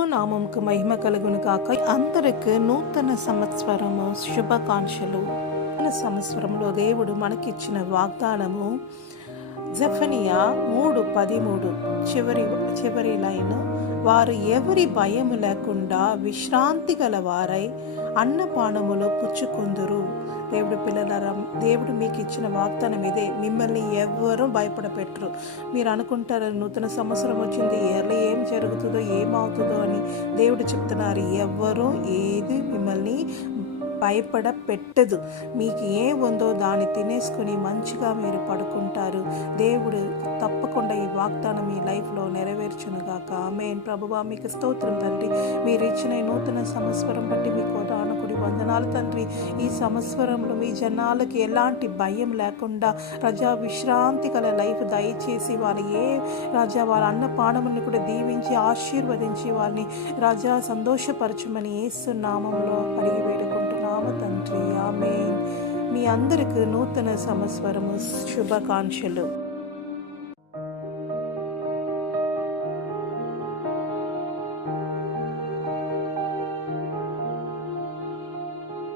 నామంకు మహిమ కలుగును కాక అందరికి నూతన సంవత్సరము శుభాకాంక్షలు. సంవత్సరంలో దేవుడు మనకిచ్చిన వాగ్దానము జఫనియా మూడు పదిమూడు. చివరి చివరి లైన్. వారు ఎవరి భయము లేకుండా విశ్రాంతి గల వారై అన్నపానములో పుచ్చుకొందురు. దేవుడు పిల్లలారా దేవుడు మీకు ఇచ్చిన వాగ్దానం ఇదే. మిమ్మల్ని ఎవ్వరూ భయపడపెట్టరు. మీరు అనుకుంటారు నూతన సంవత్సరం వచ్చింది ఎర్లీ ఏం జరుగుతుందో ఏమవుతుందో అని దేవుడు చెప్తున్నారు. ఎవ్వరూ ఏది మిమ్మల్ని భయపడ పెట్టదు మీకు ఏ ఉందో దాన్ని తినేసుకుని మంచిగా మీరు పడుకుంటారు. దేవుడు తప్పకుండా ఈ వాగ్దానం మీ లైఫ్లో నెరవేర్చునుగాక. ఆమె ప్రభువా మీకు స్తోత్రం తండ్రి. మీరు ఇచ్చిన నూతన సంవత్సరం బట్టి మీకు రానుకుడి వందనాలు తండ్రి. ఈ సంవత్సరంలో మీ జనాలకి ఎలాంటి భయం లేకుండా ప్రజా విశ్రాంతి గల లైఫ్ దయచేసి వాళ్ళ ఏ రాజా వాళ్ళ అన్న కూడా దీవించి ఆశీర్వదించి వాళ్ళని రాజా సంతోషపరచమని ఏసు నామంలో అడిగి వేడుకుంటున్నాము తండ్రి. ఆమె మీ అందరికి నూతన సంవత్సరము శుభాకాంక్షలు.